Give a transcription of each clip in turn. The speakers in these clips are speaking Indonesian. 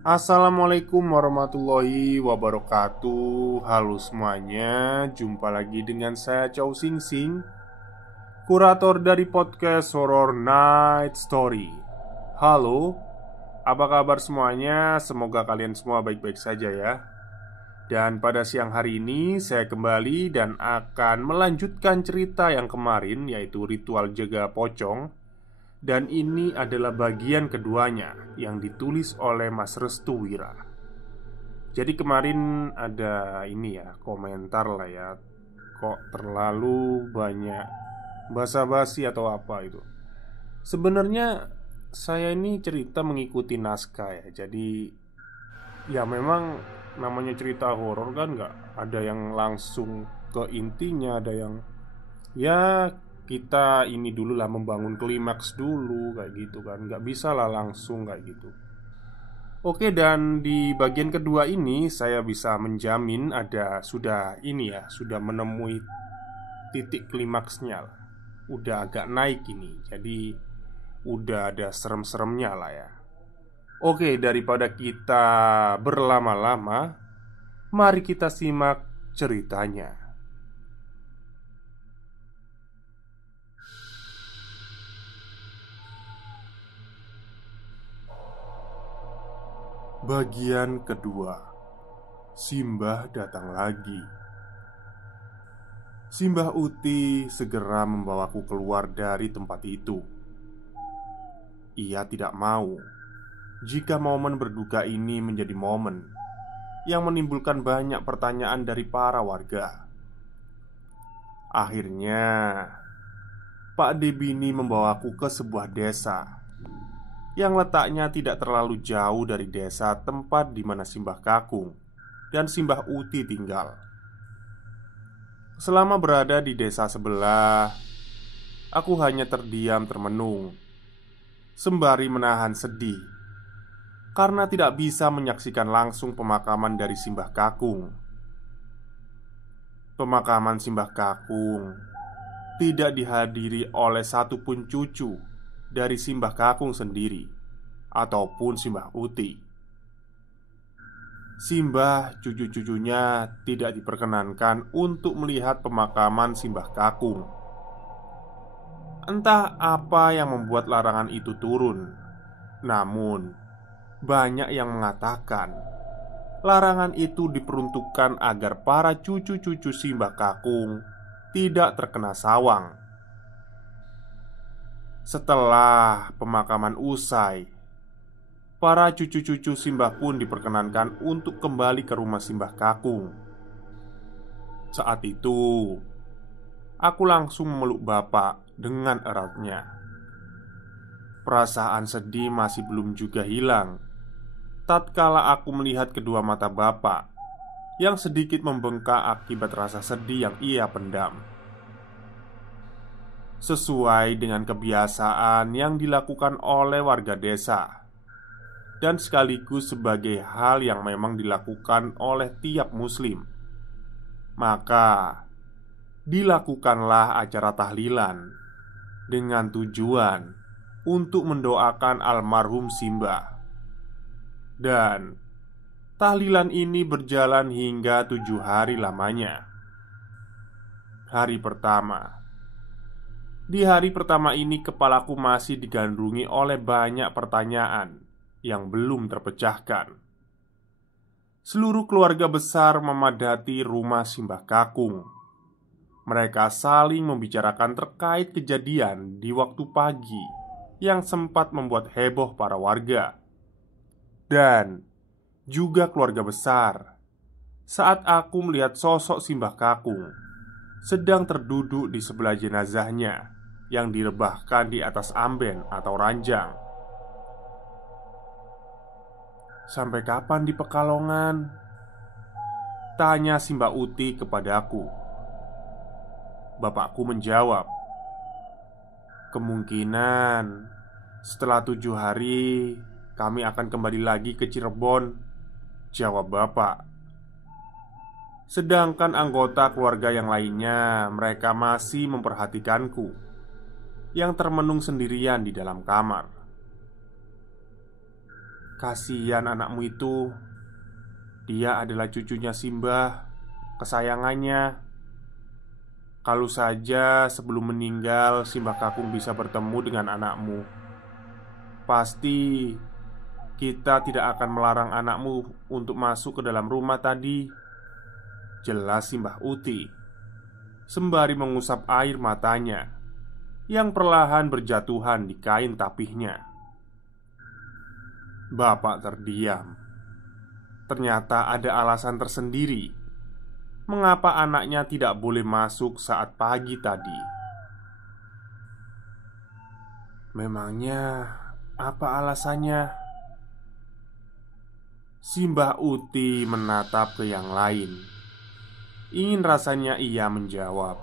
Assalamualaikum warahmatullahi wabarakatuh. Halo semuanya, jumpa lagi dengan saya Chow Sing Sing, kurator dari podcast Horror Night Story. Halo, apa kabar semuanya? Semoga kalian semua baik-baik saja ya. Dan pada siang hari ini saya kembali dan akan melanjutkan cerita yang kemarin, yaitu ritual jaga pocong. Dan ini adalah bagian keduanya yang ditulis oleh Mas Restu Wira. Jadi kemarin ada ini ya, komentar lah ya, kok terlalu banyak basa-basi atau apa itu. Sebenarnya saya ini cerita mengikuti naskah ya. Jadi ya memang namanya cerita horor kan nggak ada yang langsung ke intinya, ada yang ya kita ini dulu lah, membangun klimaks dulu kayak gitu kan, nggak bisa lah langsung kayak gitu. Oke, dan di bagian kedua ini saya bisa menjamin ada sudah ini ya, sudah menemui titik klimaksnya lah. Udah agak naik ini, jadi udah ada serem-seremnya lah ya. Oke, daripada kita berlama-lama, mari kita simak ceritanya. Bagian kedua. Simbah datang lagi. Simbah Uti segera membawaku keluar dari tempat itu. Ia tidak mau jika momen berduka ini menjadi momen yang menimbulkan banyak pertanyaan dari para warga. Akhirnya, Pak Debini membawaku ke sebuah desa yang letaknya tidak terlalu jauh dari desa tempat di mana Simbah Kakung dan Simbah Uti tinggal. Selama berada di desa sebelah, aku hanya terdiam termenung, sembari menahan sedih karena tidak bisa menyaksikan langsung pemakaman dari Simbah Kakung. Pemakaman Simbah Kakung tidak dihadiri oleh satupun cucu dari Simbah Kakung sendiri ataupun Simbah Uti. Simbah cucu-cucunya tidak diperkenankan untuk melihat pemakaman Simbah Kakung. Entah apa yang membuat larangan itu turun. Namun, banyak yang mengatakan larangan itu diperuntukkan agar para cucu-cucu Simbah Kakung tidak terkena sawang. Setelah pemakaman usai, para cucu-cucu Simbah pun diperkenankan untuk kembali ke rumah Simbah Kakung. Saat itu, aku langsung memeluk bapak dengan eratnya. Perasaan sedih masih belum juga hilang tatkala aku melihat kedua mata bapak yang sedikit membengkak akibat rasa sedih yang ia pendam. Sesuai dengan kebiasaan yang dilakukan oleh warga desa, dan sekaligus sebagai hal yang memang dilakukan oleh tiap muslim, maka dilakukanlah acara tahlilan dengan tujuan untuk mendoakan almarhum Simbah. Dan tahlilan ini berjalan hingga 7 hari lamanya. Hari pertama. Di hari pertama ini kepalaku masih digandrungi oleh banyak pertanyaan yang belum terpecahkan. Seluruh keluarga besar memadati rumah Simbah Kakung. Mereka saling membicarakan terkait kejadian di waktu pagi yang sempat membuat heboh para warga dan juga keluarga besar saat aku melihat sosok Simbah Kakung sedang terduduk di sebelah jenazahnya yang direbahkan di atas amben atau ranjang. "Sampai kapan di Pekalongan?" tanya Simbah Uti kepadaku. Bapakku menjawab, "Kemungkinan setelah 7 hari kami akan kembali lagi ke Cirebon," jawab bapak. Sedangkan anggota keluarga yang lainnya, mereka masih memperhatikanku yang termenung sendirian di dalam kamar. Kasihan anakmu itu. Dia adalah cucunya Simbah, kesayangannya. Kalau saja sebelum meninggal Simbah Kakung bisa bertemu dengan anakmu, pasti kita tidak akan melarang anakmu untuk masuk ke dalam rumah tadi. Jelas Simbah Uti sembari mengusap air matanya yang perlahan berjatuhan di kain tapihnya. Bapak terdiam. Ternyata ada alasan tersendiri mengapa anaknya tidak boleh masuk saat pagi tadi. Memangnya apa alasannya? Simbah Uti menatap ke yang lain. Ingin rasanya ia menjawab,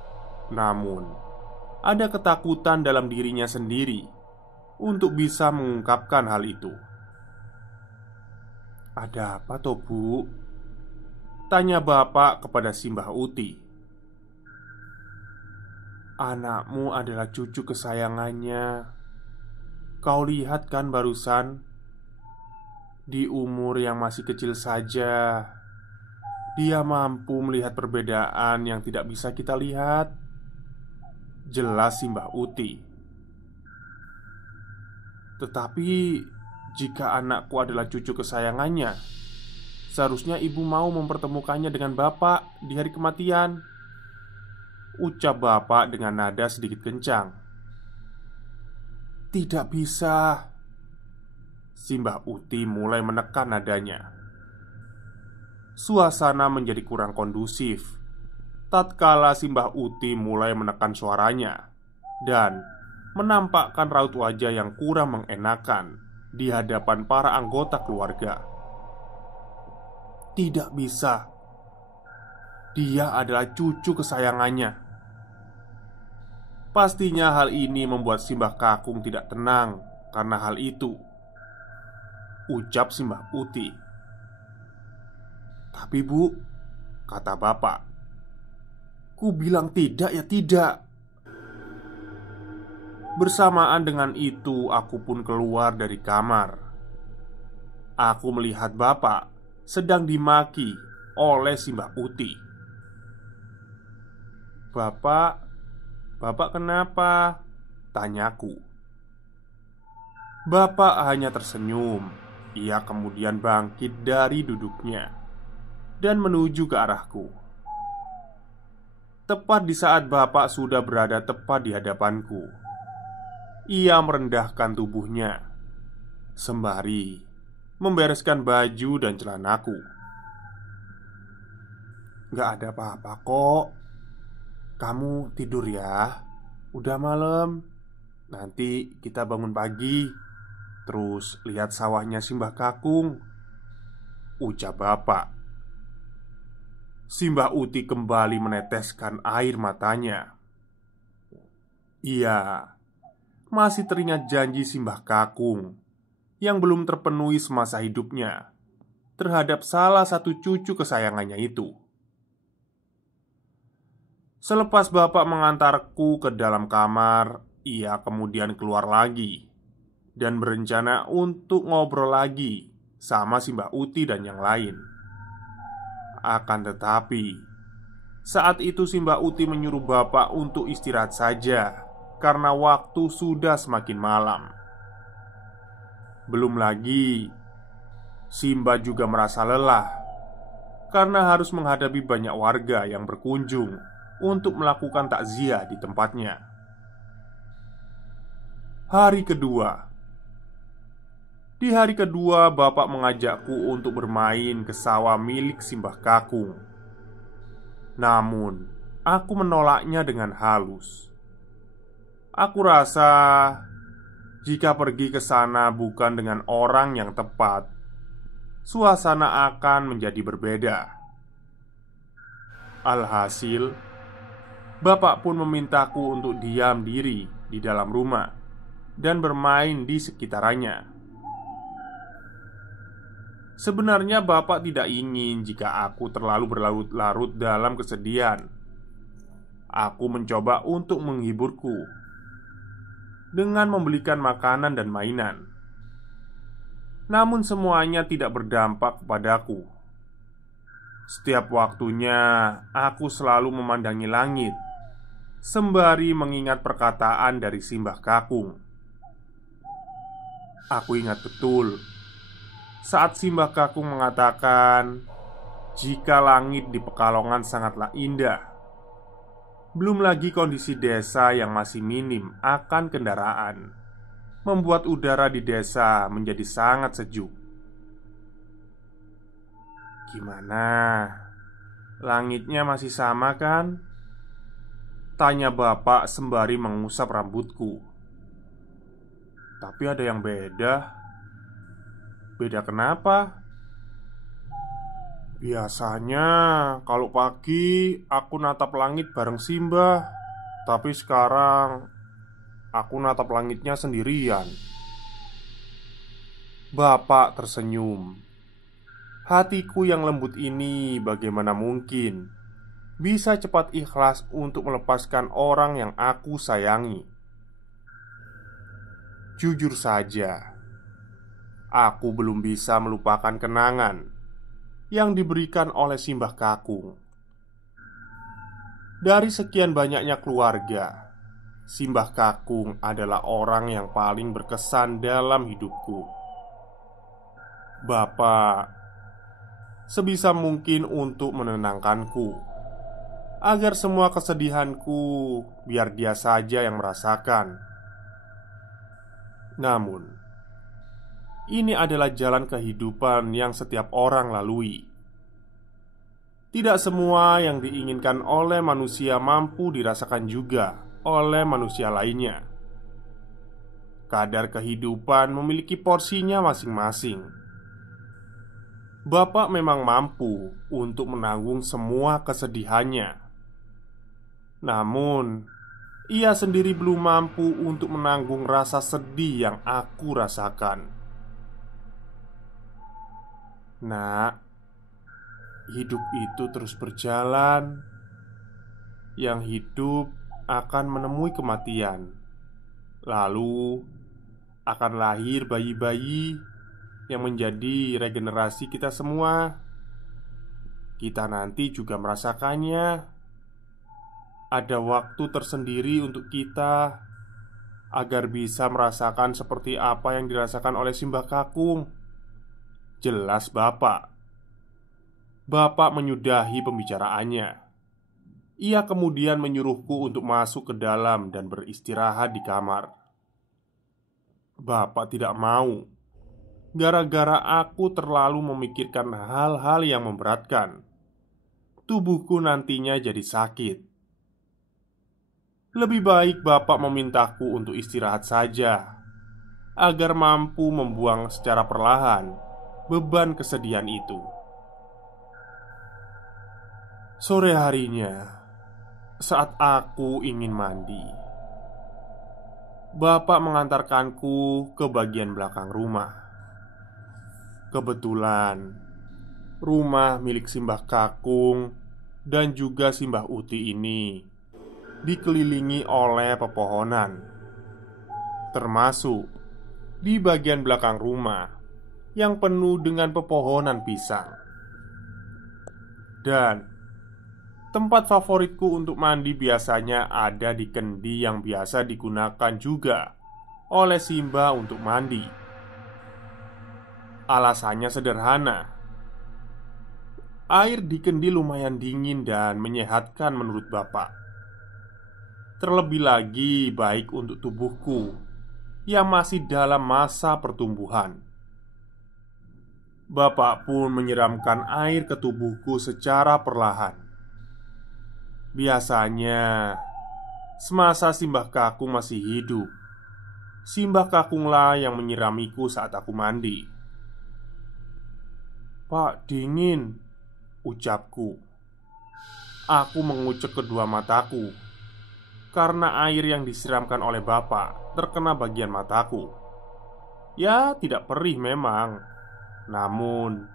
namun ada ketakutan dalam dirinya sendiri untuk bisa mengungkapkan hal itu. "Ada apa toh, Bu?" tanya bapak kepada Simbah Uti. "Anakmu adalah cucu kesayangannya. Kau lihat kan barusan, di umur yang masih kecil saja dia mampu melihat perbedaan yang tidak bisa kita lihat," jelas Simbah Uti. "Tetapi jika anakku adalah cucu kesayangannya, seharusnya ibu mau mempertemukannya dengan bapak di hari kematian," ucap bapak dengan nada sedikit kencang. "Tidak bisa." Simbah Uti mulai menekan nadanya. Suasana menjadi kurang kondusif tatkala Simbah Uti mulai menekan suaranya dan menampakkan raut wajah yang kurang mengenakan di hadapan para anggota keluarga. "Tidak bisa. Dia adalah cucu kesayangannya." Pastinya hal ini membuat Simbah Kakung tidak tenang karena hal itu, ucap Simbah Uti. "Tapi Bu," kata bapak, "ku bilang tidak ya tidak." Bersamaan dengan itu aku pun keluar dari kamar. Aku melihat bapak sedang dimaki oleh Simbah Uti. Bapak kenapa?" tanyaku. Bapak hanya tersenyum. Ia kemudian bangkit dari duduknya dan menuju ke arahku. Tepat di saat bapak sudah berada tepat di hadapanku, ia merendahkan tubuhnya sembari membereskan baju dan celanaku. "Gak ada apa-apa kok. Kamu tidur ya. Udah malam. Nanti kita bangun pagi, terus lihat sawahnya Simbah Kakung," ucap bapak. Simbah Uti kembali meneteskan air matanya. Ia masih teringat janji Simbah Kakung yang belum terpenuhi semasa hidupnya terhadap salah satu cucu kesayangannya itu. Selepas bapak mengantarku ke dalam kamar, ia kemudian keluar lagi dan berencana untuk ngobrol lagi sama Simbah Uti dan yang lain. Akan tetapi, saat itu Simbah Uti menyuruh bapak untuk istirahat saja karena waktu sudah semakin malam. Belum lagi, Simbah juga merasa lelah karena harus menghadapi banyak warga yang berkunjung untuk melakukan takziah di tempatnya. Di hari kedua, bapak mengajakku untuk bermain ke sawah milik Simbah Kakung. Namun, aku menolaknya dengan halus. Aku rasa jika pergi ke sana bukan dengan orang yang tepat, suasana akan menjadi berbeda. Alhasil, bapak pun memintaku untuk diam diri di dalam rumah dan bermain di sekitarannya. Sebenarnya bapak tidak ingin jika aku terlalu berlarut-larut dalam kesedihan. Aku mencoba untuk menghiburku dengan membelikan makanan dan mainan. Namun semuanya tidak berdampak kepadaku. Setiap waktunya aku selalu memandangi langit, sembari mengingat perkataan dari Simbah Kakung. Aku ingat betul saat Simbah Kakung mengatakan jika langit di Pekalongan sangatlah indah. Belum lagi kondisi desa yang masih minim akan kendaraan membuat udara di desa menjadi sangat sejuk. Gimana? Langitnya masih sama kan? Tanya bapak sembari mengusap rambutku. Tapi ada yang beda. Beda kenapa? Biasanya kalau pagi aku natap langit bareng Simbah. Tapi sekarang aku natap langitnya sendirian. Bapak tersenyum. Hatiku yang lembut ini bagaimana mungkin bisa cepat ikhlas untuk melepaskan orang yang aku sayangi. Jujur saja, aku belum bisa melupakan kenangan yang diberikan oleh Simbah Kakung. Dari sekian banyaknya keluarga, Simbah Kakung adalah orang yang paling berkesan dalam hidupku. Bapak sebisa mungkin untuk menenangkanku, agar semua kesedihanku biar dia saja yang merasakan. Namun, ini adalah jalan kehidupan yang setiap orang lalui. Tidak semua yang diinginkan oleh manusia mampu dirasakan juga oleh manusia lainnya. Kadar kehidupan memiliki porsinya masing-masing. Bapak memang mampu untuk menanggung semua kesedihannya. Namun, ia sendiri belum mampu untuk menanggung rasa sedih yang aku rasakan. Nak, hidup itu terus berjalan. Yang hidup akan menemui kematian. Lalu akan lahir bayi-bayi yang menjadi regenerasi kita semua. Kita nanti juga merasakannya. Ada waktu tersendiri untuk kita agar bisa merasakan seperti apa yang dirasakan oleh Simbah Kakung. Jelas Bapak. Bapak menyudahi pembicaraannya. Ia kemudian menyuruhku untuk masuk ke dalam dan beristirahat di kamar. Bapak tidak mau. Gara-gara aku terlalu memikirkan hal-hal yang memberatkan, tubuhku nantinya jadi sakit. Lebih baik Bapak memintaku untuk istirahat saja, agar mampu membuang secara perlahan beban kesedihan itu. Sore harinya, saat aku ingin mandi, Bapak mengantarkanku ke bagian belakang rumah. Kebetulan rumah milik Simbah Kakung dan juga Simbah Uti ini dikelilingi oleh pepohonan, termasuk di bagian belakang rumah yang penuh dengan pepohonan pisang. Dan tempat favoritku untuk mandi biasanya ada di kendi yang biasa digunakan juga oleh Simbah untuk mandi. Alasannya sederhana. Air di kendi lumayan dingin dan menyehatkan menurut Bapak. Terlebih lagi baik untuk tubuhku yang masih dalam masa pertumbuhan. Bapak pun menyiramkan air ke tubuhku secara perlahan. Biasanya semasa Simbah Kakung masih hidup, Simbah Kakunglah yang menyiramiku saat aku mandi. "Pak, dingin," ucapku. Aku mengucek kedua mataku karena air yang disiramkan oleh Bapak terkena bagian mataku. Ya, tidak perih memang. Namun,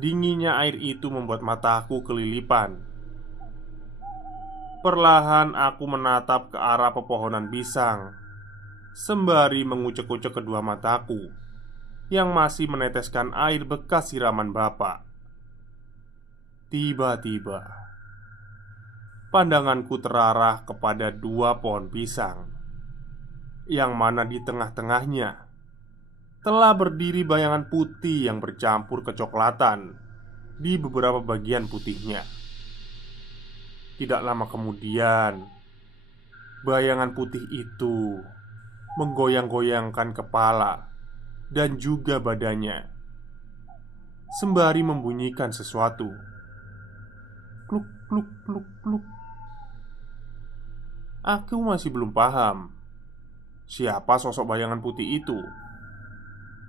dinginnya air itu membuat mataku kelilipan. Perlahan aku menatap ke arah pepohonan pisang, sembari mengucek-ucek kedua mataku. yang masih meneteskan air bekas siraman bapak. Tiba-tiba, pandanganku terarah kepada dua pohon pisang, yang mana di tengah-tengahnya telah berdiri bayangan putih yang bercampur kecoklatan di beberapa bagian putihnya. Tidak lama kemudian, bayangan putih itu menggoyang-goyangkan kepala dan juga badannya, sembari membunyikan sesuatu. Kluk, kluk, kluk, kluk. Aku masih belum paham siapa sosok bayangan putih itu.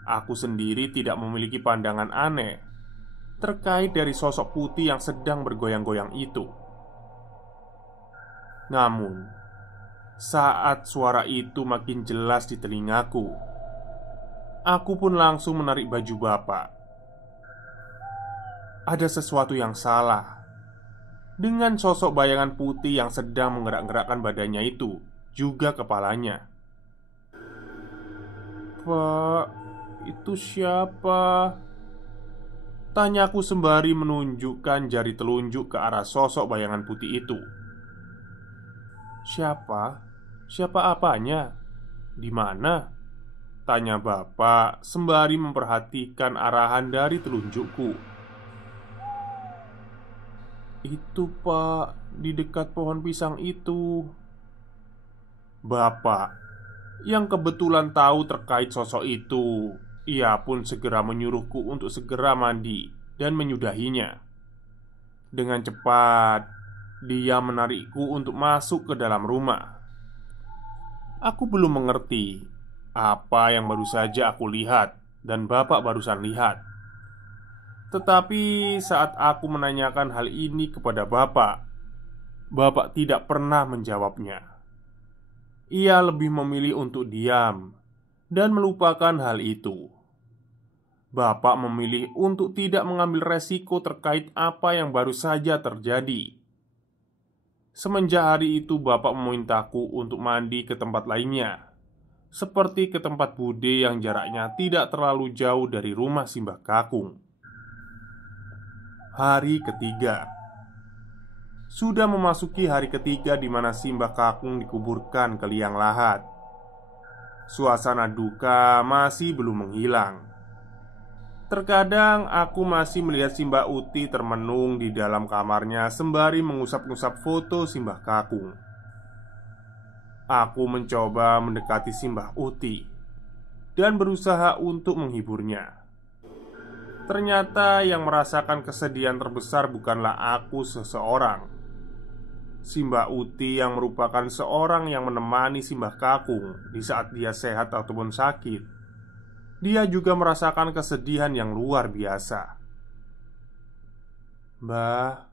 Aku sendiri tidak memiliki pandangan aneh terkait dari sosok putih yang sedang bergoyang-goyang itu. Namun, saat suara itu makin jelas di telingaku, aku pun langsung menarik baju bapak. Ada sesuatu yang salah dengan sosok bayangan putih yang sedang menggerak-gerakkan badannya itu, juga kepalanya. "Pak, itu siapa?" tanyaku sembari menunjukkan jari telunjuk ke arah sosok bayangan putih itu. "Siapa? Siapa apanya? Di mana?" tanya bapak sembari memperhatikan arahan dari telunjukku. "Itu pak, di dekat pohon pisang itu." Bapak yang kebetulan tahu terkait sosok itu, ia pun segera menyuruhku untuk segera mandi dan menyudahinya. Dengan cepat, dia menarikku untuk masuk ke dalam rumah. Aku belum mengerti apa yang baru saja aku lihat dan bapak barusan lihat. Tetapi saat aku menanyakan hal ini kepada bapak, bapak tidak pernah menjawabnya. Ia lebih memilih untuk diam dan melupakan hal itu. Bapak memilih untuk tidak mengambil resiko terkait apa yang baru saja terjadi. Semenjak hari itu bapak memintaku untuk mandi ke tempat lainnya, seperti ke tempat bude yang jaraknya tidak terlalu jauh dari rumah Simbah Kakung. Hari ketiga. Sudah memasuki hari ketiga di mana Simbah Kakung dikuburkan ke liang lahat. Suasana duka masih belum menghilang. Terkadang aku masih melihat Simbah Uti termenung di dalam kamarnya sembari mengusap-ngusap foto Simbah Kakung. Aku mencoba mendekati Simbah Uti dan berusaha untuk menghiburnya. Ternyata yang merasakan kesedihan terbesar bukanlah aku seseorang. Simbah Uti yang merupakan seorang yang menemani Simbah Kakung di saat dia sehat ataupun sakit, dia juga merasakan kesedihan yang luar biasa. Mbah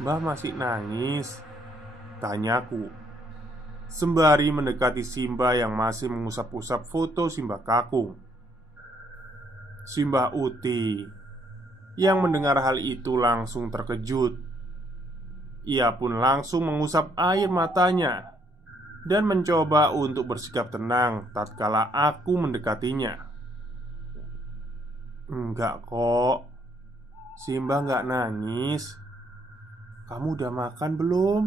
masih nangis?" tanyaku sembari mendekati Simbah yang masih mengusap-usap foto Simbah Kakung. Simbah Uti yang mendengar hal itu langsung terkejut. Ia pun langsung mengusap air matanya dan mencoba untuk bersikap tenang tatkala aku mendekatinya. "Enggak kok, Simbah enggak nangis. Kamu udah makan belum?"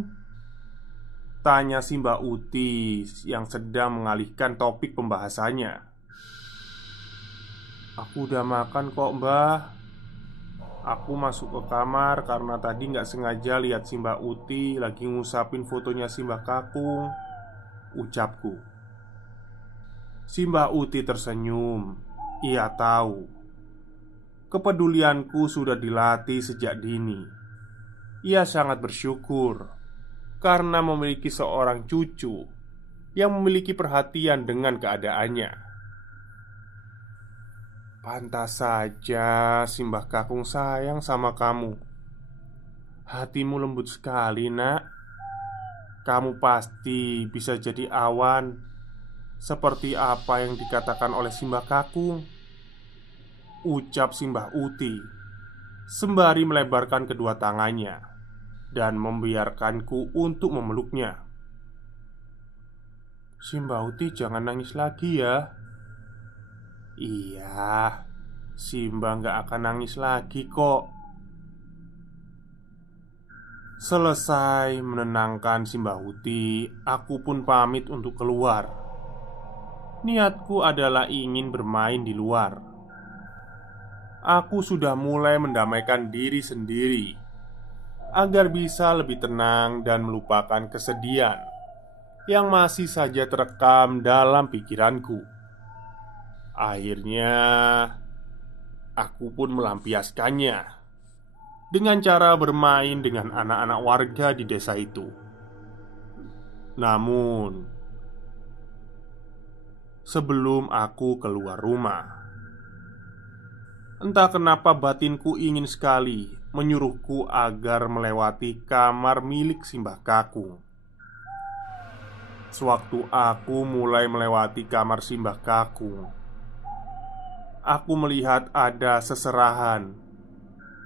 tanya Simbah Uti yang sedang mengalihkan topik pembahasannya. "Aku udah makan kok, Mbah. Aku masuk ke kamar karena tadi nggak sengaja lihat Simbah Uti lagi ngusapin fotonya Simbah Kakung," ucapku. Simbah Uti tersenyum. Ia tahu kepedulianku sudah dilatih sejak dini. Ia sangat bersyukur karena memiliki seorang cucu yang memiliki perhatian dengan keadaannya. "Pantas saja Simbah Kakung sayang sama kamu. Hatimu lembut sekali, Nak. Kamu pasti bisa jadi awan seperti apa yang dikatakan oleh Simbah Kakung," ucap Simbah Uti sembari melebarkan kedua tangannya dan membiarkanku untuk memeluknya. "Simbah Uti jangan nangis lagi ya. Iya, Simba nggak akan nangis lagi kok. Selesai menenangkan Simba Uti, aku pun pamit untuk keluar. Niatku adalah ingin bermain di luar. Aku sudah mulai mendamaikan diri sendiri agar bisa lebih tenang dan melupakan kesedihan yang masih saja terekam dalam pikiranku. Akhirnya, aku pun melampiaskannya dengan cara bermain dengan anak-anak warga di desa itu. Namun, sebelum aku keluar rumah, entah kenapa batinku ingin sekali menyuruhku agar melewati kamar milik Simbah Kakung. Sewaktu aku mulai melewati kamar Simbah Kakung, aku melihat ada seserahan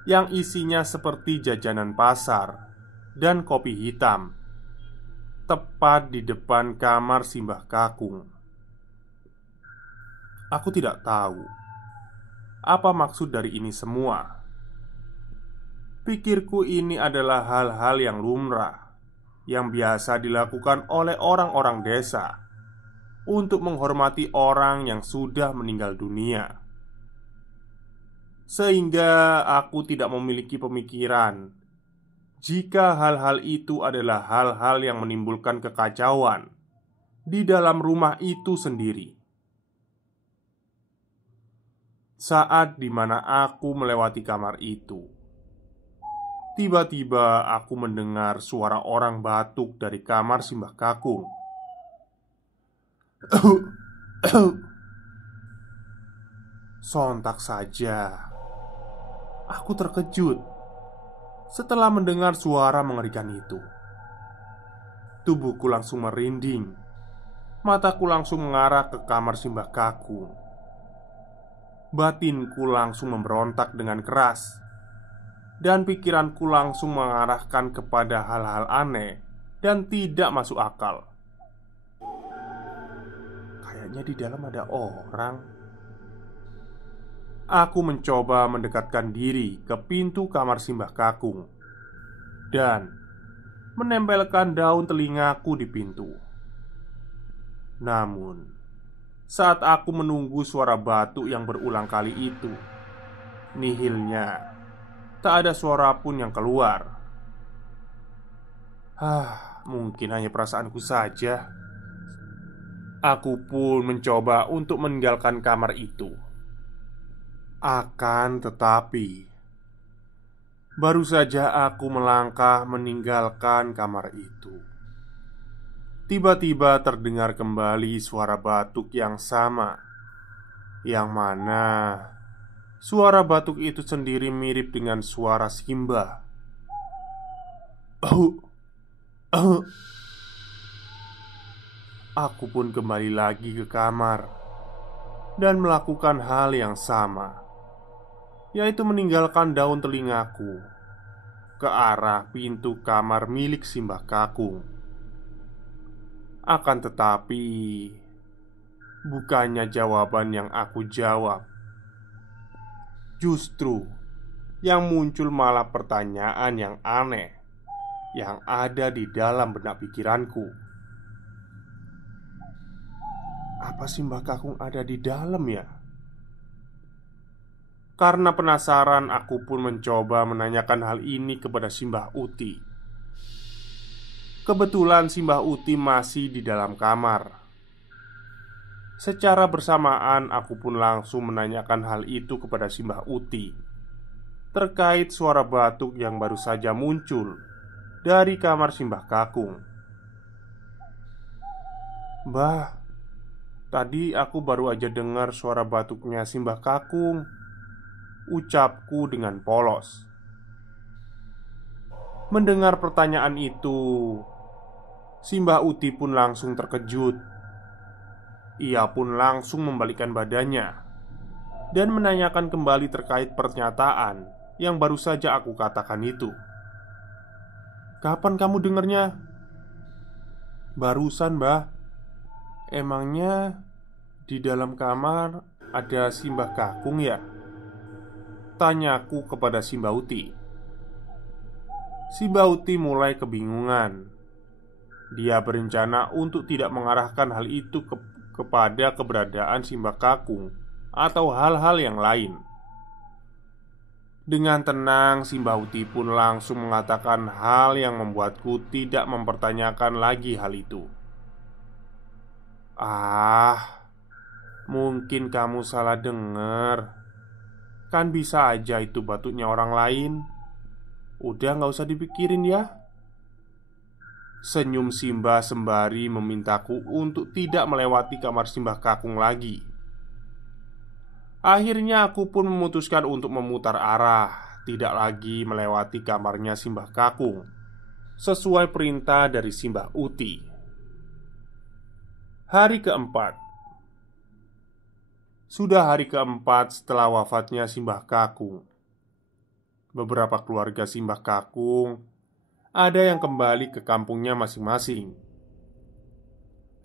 yang isinya seperti jajanan pasar dan kopi hitam tepat di depan kamar Simbah Kakung. Aku tidak tahu apa maksud dari ini semua. Pikirku ini adalah hal-hal yang lumrah yang biasa dilakukan oleh orang-orang desa untuk menghormati orang yang sudah meninggal dunia. Sehingga aku tidak memiliki pemikiran jika hal-hal itu adalah hal-hal yang menimbulkan kekacauan di dalam rumah itu sendiri. Saat dimana aku melewati kamar itu, tiba-tiba aku mendengar suara orang batuk dari kamar Simbah Kakung. Sontak saja aku terkejut setelah mendengar suara mengerikan itu. Tubuhku langsung merinding. Mataku langsung mengarah ke kamar Simbah Kakung. Batinku langsung memberontak dengan keras, dan pikiranku langsung mengarahkan kepada hal-hal aneh dan tidak masuk akal. Kayaknya di dalam ada orang. Aku mencoba mendekatkan diri ke pintu kamar Simbah Kakung dan menempelkan daun telingaku di pintu. Namun, saat aku menunggu suara batuk yang berulang kali itu, nihilnya, tak ada suara pun yang keluar. Mungkin hanya perasaanku saja. Aku pun mencoba untuk meninggalkan kamar itu. Akan tetapi, baru saja aku melangkah meninggalkan kamar itu, tiba-tiba terdengar kembali suara batuk yang sama, yang mana suara batuk itu sendiri mirip dengan suara Simba. Aku pun kembali lagi ke kamar dan melakukan hal yang sama, yaitu meninggalkan daun telingaku ke arah pintu kamar milik Simbah Kakung. Akan tetapi, bukannya jawaban yang aku jawab. Justru yang muncul malah pertanyaan yang aneh yang ada di dalam benak pikiranku. Apa Simbah Kakung ada di dalam ya? Karena penasaran, aku pun mencoba menanyakan hal ini kepada Simbah Uti. Kebetulan Simbah Uti masih di dalam kamar. Secara bersamaan aku pun langsung menanyakan hal itu kepada Simbah Uti terkait suara batuk yang baru saja muncul dari kamar Simbah Kakung. "Mbah, tadi aku baru aja dengar suara batuknya Simbah Kakung," ucapku dengan polos. Mendengar pertanyaan itu, Simbah Uti pun langsung terkejut. Ia pun langsung membalikkan badannya dan menanyakan kembali terkait pernyataan yang baru saja aku katakan itu. "Kapan kamu dengarnya?" "Barusan, Mbah. Emangnya di dalam kamar Ada Simbah Kakung ya? Tanyaku kepada Simbauti. Simbauti mulai kebingungan. Dia berencana untuk tidak mengarahkan hal itu kepada keberadaan Simbah Kakung atau hal-hal yang lain. Dengan tenang, Simbauti pun langsung mengatakan hal yang membuatku tidak mempertanyakan lagi hal itu. Mungkin kamu salah dengar. Kan bisa aja itu batuknya orang lain. Udah gak usah dipikirin ya. Senyum Simbah sembari memintaku untuk tidak melewati kamar Simbah Kakung lagi. Akhirnya aku pun memutuskan untuk memutar arah, tidak lagi melewati kamarnya Simbah Kakung, sesuai perintah dari Simbah Uti. Hari keempat. Sudah hari keempat setelah wafatnya Simbah Kakung. Beberapa keluarga Simbah Kakung ada yang kembali ke kampungnya masing-masing.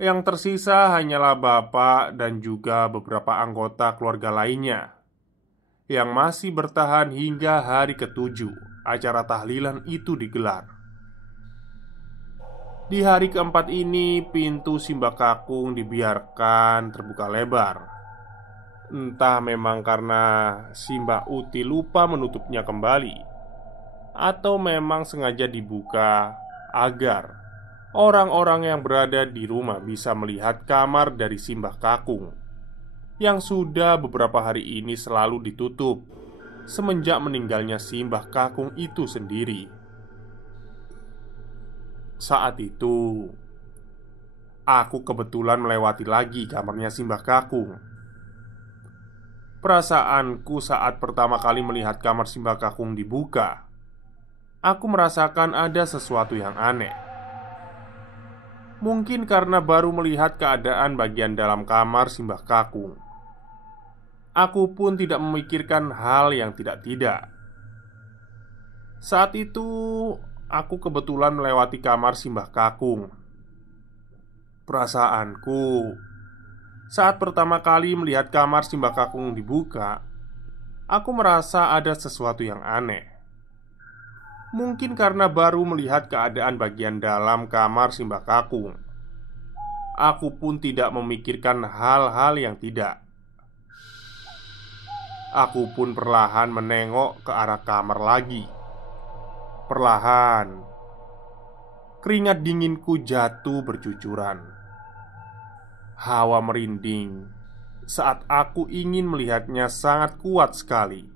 Yang tersisa hanyalah bapak dan juga beberapa anggota keluarga lainnya yang masih bertahan hingga hari ketujuh acara tahlilan itu digelar. Di hari keempat ini, pintu Simbah Kakung dibiarkan terbuka lebar. Entah memang karena Simbah Uti lupa menutupnya kembali, atau memang sengaja dibuka agar orang-orang yang berada di rumah bisa melihat kamar dari Simbah Kakung yang sudah beberapa hari ini selalu ditutup semenjak meninggalnya Simbah Kakung itu sendiri. Saat itu, aku kebetulan melewati lagi kamarnya Simbah Kakung. Perasaanku saat pertama kali melihat kamar Simbah Kakung dibuka, aku merasakan ada sesuatu yang aneh. Mungkin karena baru melihat keadaan bagian dalam kamar Simbah Kakung, aku pun tidak memikirkan hal yang tidak-tidak. Saat itu, aku kebetulan melewati kamar Simbah Kakung. Perasaanku saat pertama kali melihat kamar Simbah Kakung dibuka, aku merasa ada sesuatu yang aneh. Mungkin karena baru melihat keadaan bagian dalam kamar Simbah Kakung, aku pun tidak memikirkan hal-hal yang tidak. Aku pun perlahan menengok ke arah kamar lagi. Perlahan, keringat dinginku jatuh bercucuran. Hawa merinding saat aku ingin melihatnya sangat kuat sekali.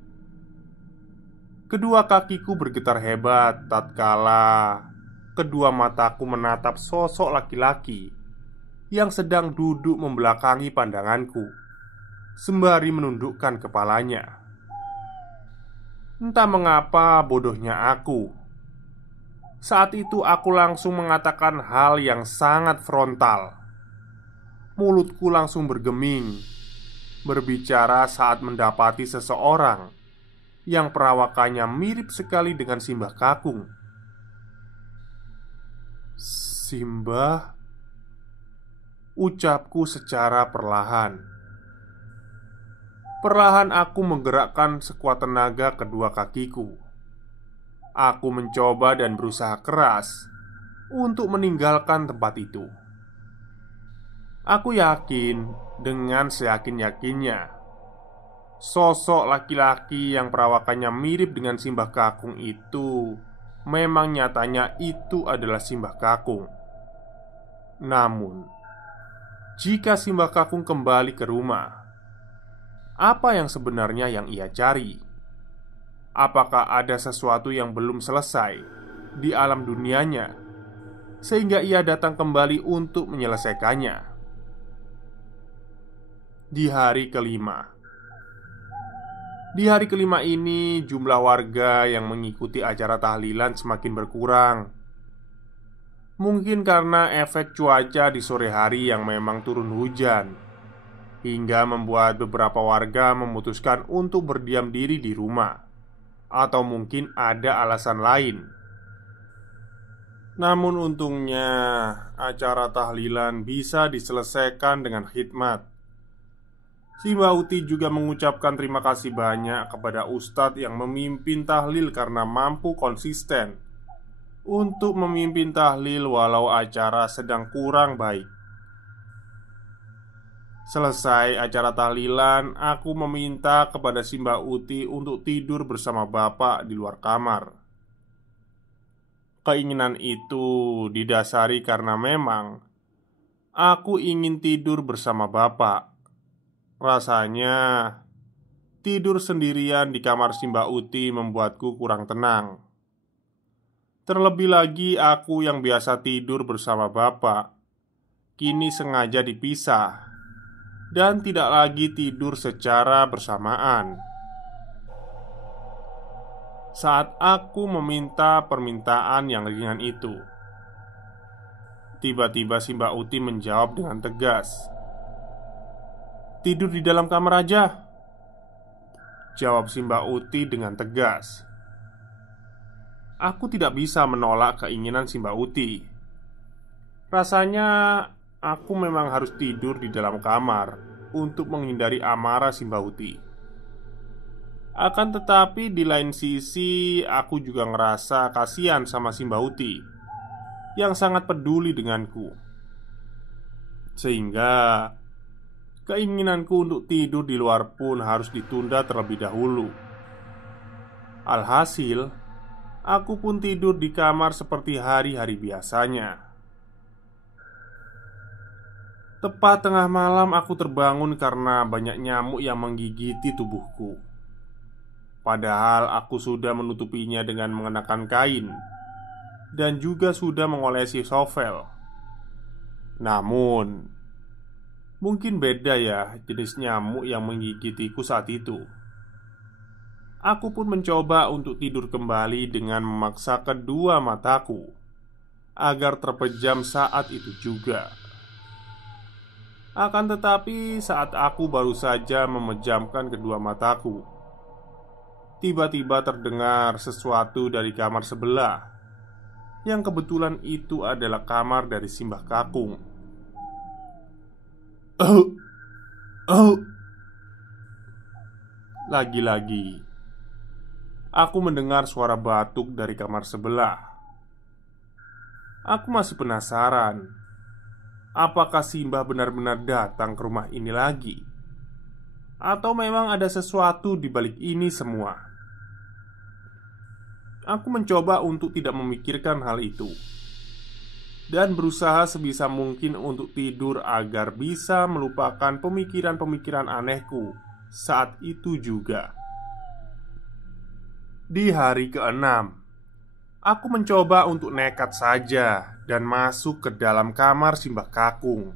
Kedua kakiku bergetar hebat tatkala kedua mataku menatap sosok laki-laki yang sedang duduk membelakangi pandanganku sembari menundukkan kepalanya. Entah mengapa bodohnya aku, saat itu aku langsung mengatakan hal yang sangat frontal. Mulutku langsung bergeming berbicara saat mendapati seseorang yang perawakannya mirip sekali dengan Simbah Kakung. "Simbah," ucapku secara perlahan. Perlahan aku menggerakkan sekuat tenaga kedua kakiku. Aku mencoba dan berusaha keras untuk meninggalkan tempat itu. Aku yakin dengan seyakin-yakinnya sosok laki-laki yang perawakannya mirip dengan Simbah Kakung itu memang nyatanya itu adalah Simbah Kakung. Namun, jika Simbah Kakung kembali ke rumah, apa yang sebenarnya yang ia cari? Apakah ada sesuatu yang belum selesai di alam dunianya sehingga ia datang kembali untuk menyelesaikannya? Di hari kelima ini, jumlah warga yang mengikuti acara tahlilan semakin berkurang. Mungkin karena efek cuaca di sore hari yang memang turun hujan, hingga membuat beberapa warga memutuskan untuk berdiam diri di rumah. Atau mungkin ada alasan lain. Namun untungnya, acara tahlilan bisa diselesaikan dengan khidmat. Si Mbak Uti juga mengucapkan terima kasih banyak kepada Ustadz yang memimpin tahlil karena mampu konsisten untuk memimpin tahlil walau acara sedang kurang baik. Selesai acara tahlilan, aku meminta kepada si Mbak Uti untuk tidur bersama bapak di luar kamar. Keinginan itu didasari karena memang aku ingin tidur bersama bapak. Rasanya tidur sendirian di kamar si Mbak Uti membuatku kurang tenang. Terlebih lagi aku yang biasa tidur bersama bapak kini sengaja dipisah dan tidak lagi tidur secara bersamaan. Saat aku meminta permintaan yang ringan itu, tiba-tiba si Mbak Uti menjawab dengan tegas, "Tidur di dalam kamar aja," jawab si Mbak Uti dengan tegas. Aku tidak bisa menolak keinginan si Mbak Uti. Rasanya aku memang harus tidur di dalam kamar untuk menghindari amarah si Mbak Uti. Akan tetapi di lain sisi aku juga ngerasa kasihan sama si Mbak Uti yang sangat peduli denganku. Sehingga keinginanku untuk tidur di luar pun harus ditunda terlebih dahulu. Alhasil, aku pun tidur di kamar seperti hari-hari biasanya. Tepat tengah malam aku terbangun karena banyak nyamuk yang menggigiti tubuhku. Padahal aku sudah menutupinya dengan mengenakan kain dan juga sudah mengolesi sovel. Namun, mungkin beda ya jenis nyamuk yang menggigitiku saat itu. Aku pun mencoba untuk tidur kembali dengan memaksa kedua mataku agar terpejam saat itu juga. Akan tetapi saat aku baru saja memejamkan kedua mataku, tiba-tiba terdengar sesuatu dari kamar sebelah, yang kebetulan itu adalah kamar dari Simbah Kakung. Oh, oh. Lagi-lagi aku mendengar suara batuk dari kamar sebelah. Aku masih penasaran, apakah Simbah benar-benar datang ke rumah ini lagi? Atau memang ada sesuatu di balik ini semua? Aku mencoba untuk tidak memikirkan hal itu dan berusaha sebisa mungkin untuk tidur agar bisa melupakan pemikiran-pemikiran anehku saat itu juga. Di hari ke-6, aku mencoba untuk nekat saja dan masuk ke dalam kamar Simbah Kakung.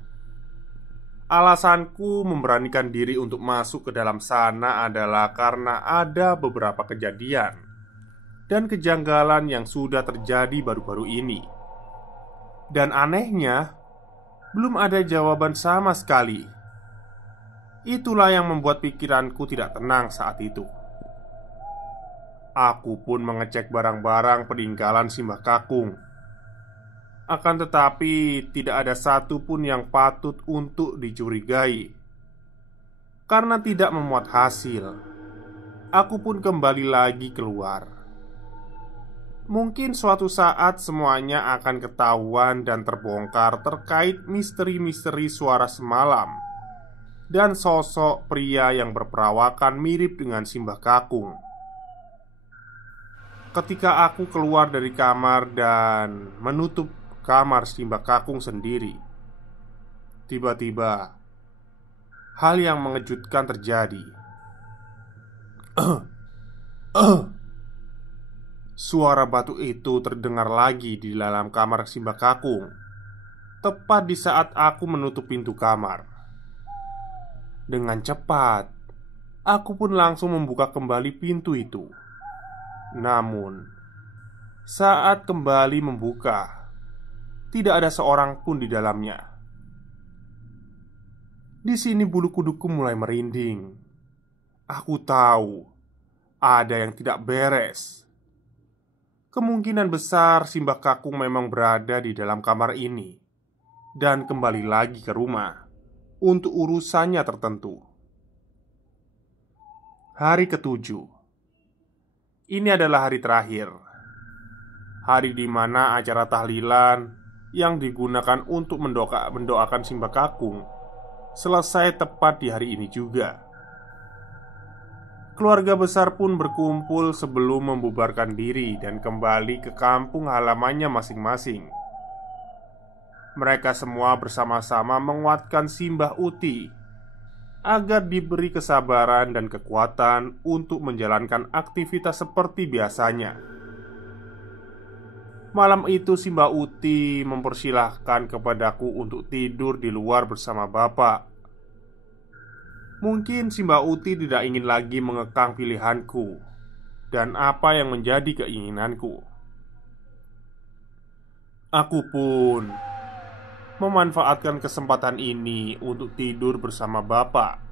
Alasanku memberanikan diri untuk masuk ke dalam sana adalah karena ada beberapa kejadian dan kejanggalan yang sudah terjadi baru-baru ini. Dan anehnya, belum ada jawaban sama sekali. Itulah yang membuat pikiranku tidak tenang saat itu. Aku pun mengecek barang-barang peninggalan Simbah Kakung. Akan tetapi tidak ada satupun yang patut untuk dicurigai. Karena tidak memuat hasil, aku pun kembali lagi keluar. Mungkin suatu saat semuanya akan ketahuan dan terbongkar terkait misteri-misteri suara semalam dan sosok pria yang berperawakan mirip dengan Simbah Kakung. Ketika aku keluar dari kamar dan menutup kamar Simbah Kakung sendiri, tiba-tiba hal yang mengejutkan terjadi. Suara batu itu terdengar lagi di dalam kamar Simbah Kakung, tepat di saat aku menutup pintu kamar. Dengan cepat, aku pun langsung membuka kembali pintu itu. Namun, saat kembali membuka, tidak ada seorang pun di dalamnya. Di sini bulu kuduku mulai merinding. Aku tahu ada yang tidak beres. Kemungkinan besar Simbah Kakung memang berada di dalam kamar ini dan kembali lagi ke rumah untuk urusannya tertentu. Hari ketujuh. Ini adalah hari terakhir. Hari di mana acara tahlilan yang digunakan untuk mendoakan Simbah Kakung selesai tepat di hari ini juga. Keluarga besar pun berkumpul sebelum membubarkan diri dan kembali ke kampung halamannya masing-masing. Mereka semua bersama-sama menguatkan Simbah Uti agar diberi kesabaran dan kekuatan untuk menjalankan aktivitas seperti biasanya. Malam itu Simbah Uti mempersilahkan kepadaku untuk tidur di luar bersama bapak. Mungkin Simbah Uti tidak ingin lagi mengekang pilihanku dan apa yang menjadi keinginanku. Aku pun memanfaatkan kesempatan ini untuk tidur bersama bapak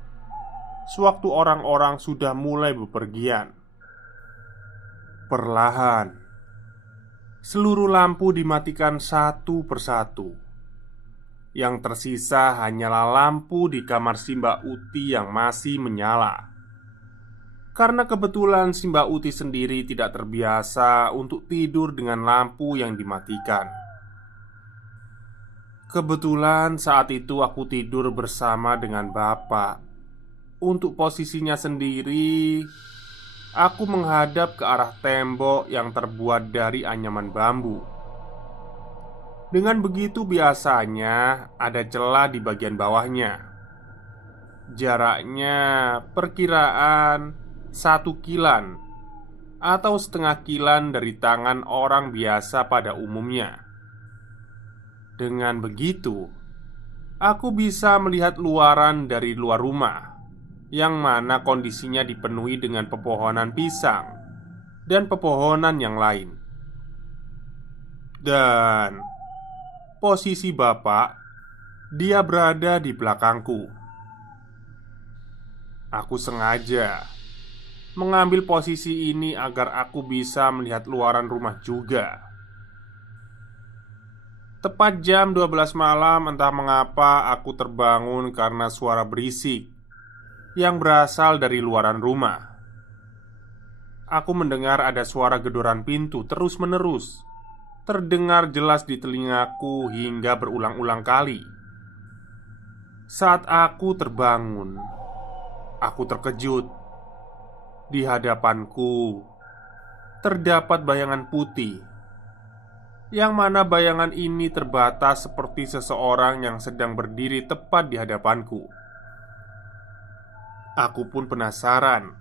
sewaktu orang-orang sudah mulai bepergian. Perlahan, seluruh lampu dimatikan satu persatu. Yang tersisa hanyalah lampu di kamar Simbah Uti yang masih menyala. Karena kebetulan Simbah Uti sendiri tidak terbiasa untuk tidur dengan lampu yang dimatikan. Kebetulan saat itu aku tidur bersama dengan bapak. Untuk posisinya sendiri, aku menghadap ke arah tembok yang terbuat dari anyaman bambu. Dengan begitu biasanya ada celah di bagian bawahnya. Jaraknya perkiraan 1 kilan atau setengah kilan dari tangan orang biasa pada umumnya. Dengan begitu, aku bisa melihat luaran dari luar rumah, yang mana kondisinya dipenuhi dengan pepohonan pisang dan pepohonan yang lain. Dan posisi bapak, dia berada di belakangku. Aku sengaja mengambil posisi ini agar aku bisa melihat luaran rumah juga. Tepat jam 12 malam, entah mengapa aku terbangun karena suara berisik yang berasal dari luaran rumah. Aku mendengar ada suara gedoran pintu terus-menerus, terdengar jelas di telingaku hingga berulang-ulang kali. Saat aku terbangun, aku terkejut. Di hadapanku terdapat bayangan putih, yang mana bayangan ini terbatas seperti seseorang yang sedang berdiri tepat di hadapanku. Aku pun penasaran.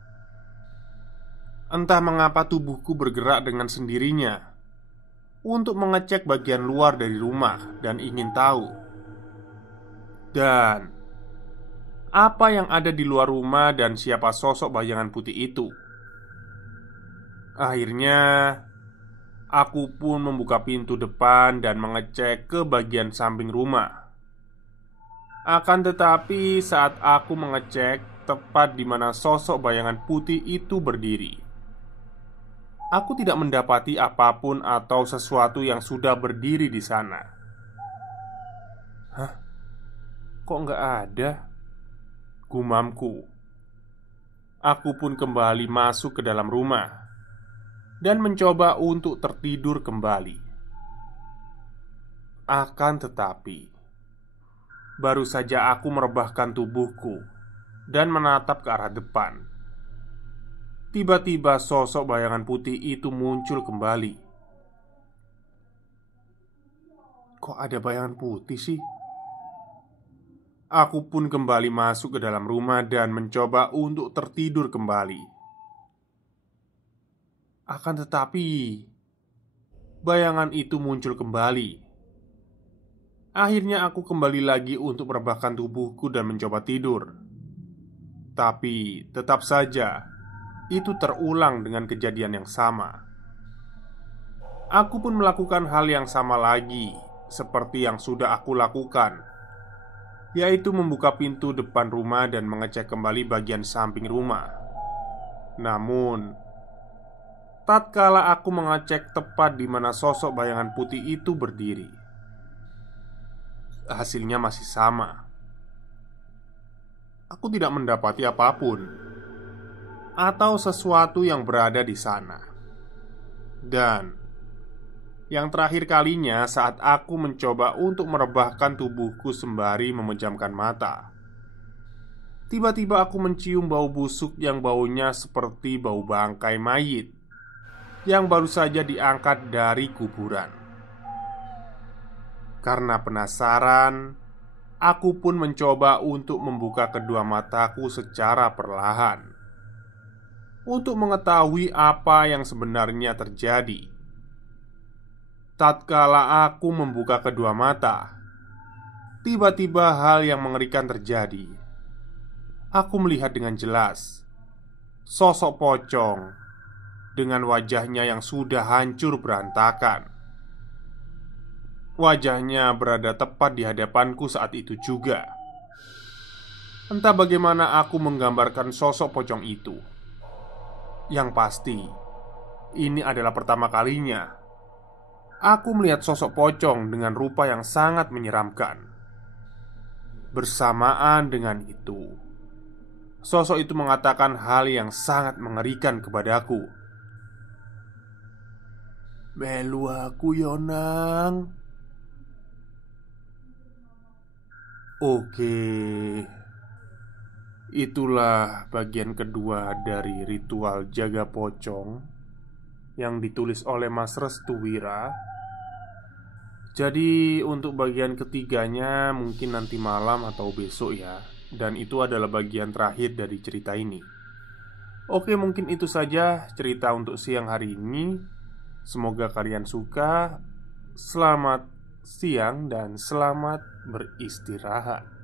Entah mengapa tubuhku bergerak dengan sendirinya untuk mengecek bagian luar dari rumah dan ingin tahu dan apa yang ada di luar rumah dan siapa sosok bayangan putih itu. Akhirnya aku pun membuka pintu depan dan mengecek ke bagian samping rumah. Akan tetapi saat aku mengecek tepat di mana sosok bayangan putih itu berdiri, aku tidak mendapati apapun atau sesuatu yang sudah berdiri di sana. Hah? Kok nggak ada? Gumamku. Aku pun kembali masuk ke dalam rumah dan mencoba untuk tertidur kembali. Akan tetapi, baru saja aku merebahkan tubuhku dan menatap ke arah depan, tiba-tiba sosok bayangan putih itu muncul kembali. Kok ada bayangan putih sih? Aku pun kembali masuk ke dalam rumah dan mencoba untuk tertidur kembali. Akan tetapi, bayangan itu muncul kembali. Akhirnya aku kembali lagi untuk merebahkan tubuhku dan mencoba tidur. Tapi tetap saja itu terulang dengan kejadian yang sama. Aku pun melakukan hal yang sama lagi seperti yang sudah aku lakukan, yaitu membuka pintu depan rumah dan mengecek kembali bagian samping rumah. Namun, tatkala aku mengecek tepat di mana sosok bayangan putih itu berdiri, hasilnya masih sama. Aku tidak mendapati apapun. atau sesuatu yang berada di sana. Dan yang terakhir kalinya saat aku mencoba untuk merebahkan tubuhku sembari memejamkan mata, tiba-tiba aku mencium bau busuk yang baunya seperti bau bangkai mayit yang baru saja diangkat dari kuburan. Karena penasaran, aku pun mencoba untuk membuka kedua mataku secara perlahan untuk mengetahui apa yang sebenarnya terjadi. Tatkala aku membuka kedua mata, tiba-tiba hal yang mengerikan terjadi. Aku melihat dengan jelas sosok pocong dengan wajahnya yang sudah hancur berantakan. Wajahnya berada tepat di hadapanku saat itu juga. Entah bagaimana aku menggambarkan sosok pocong itu. Yang pasti, ini adalah pertama kalinya aku melihat sosok pocong dengan rupa yang sangat menyeramkan. Bersamaan dengan itu, sosok itu mengatakan hal yang sangat mengerikan kepadaku. "Melu aku Yonang." Oke, itulah bagian kedua dari ritual jaga pocong yang ditulis oleh Mas Restu Wira. Jadi untuk bagian ketiganya mungkin nanti malam atau besok ya. Dan itu adalah bagian terakhir dari cerita ini. Oke, mungkin itu saja cerita untuk siang hari ini. Semoga kalian suka. Selamat siang dan selamat beristirahat.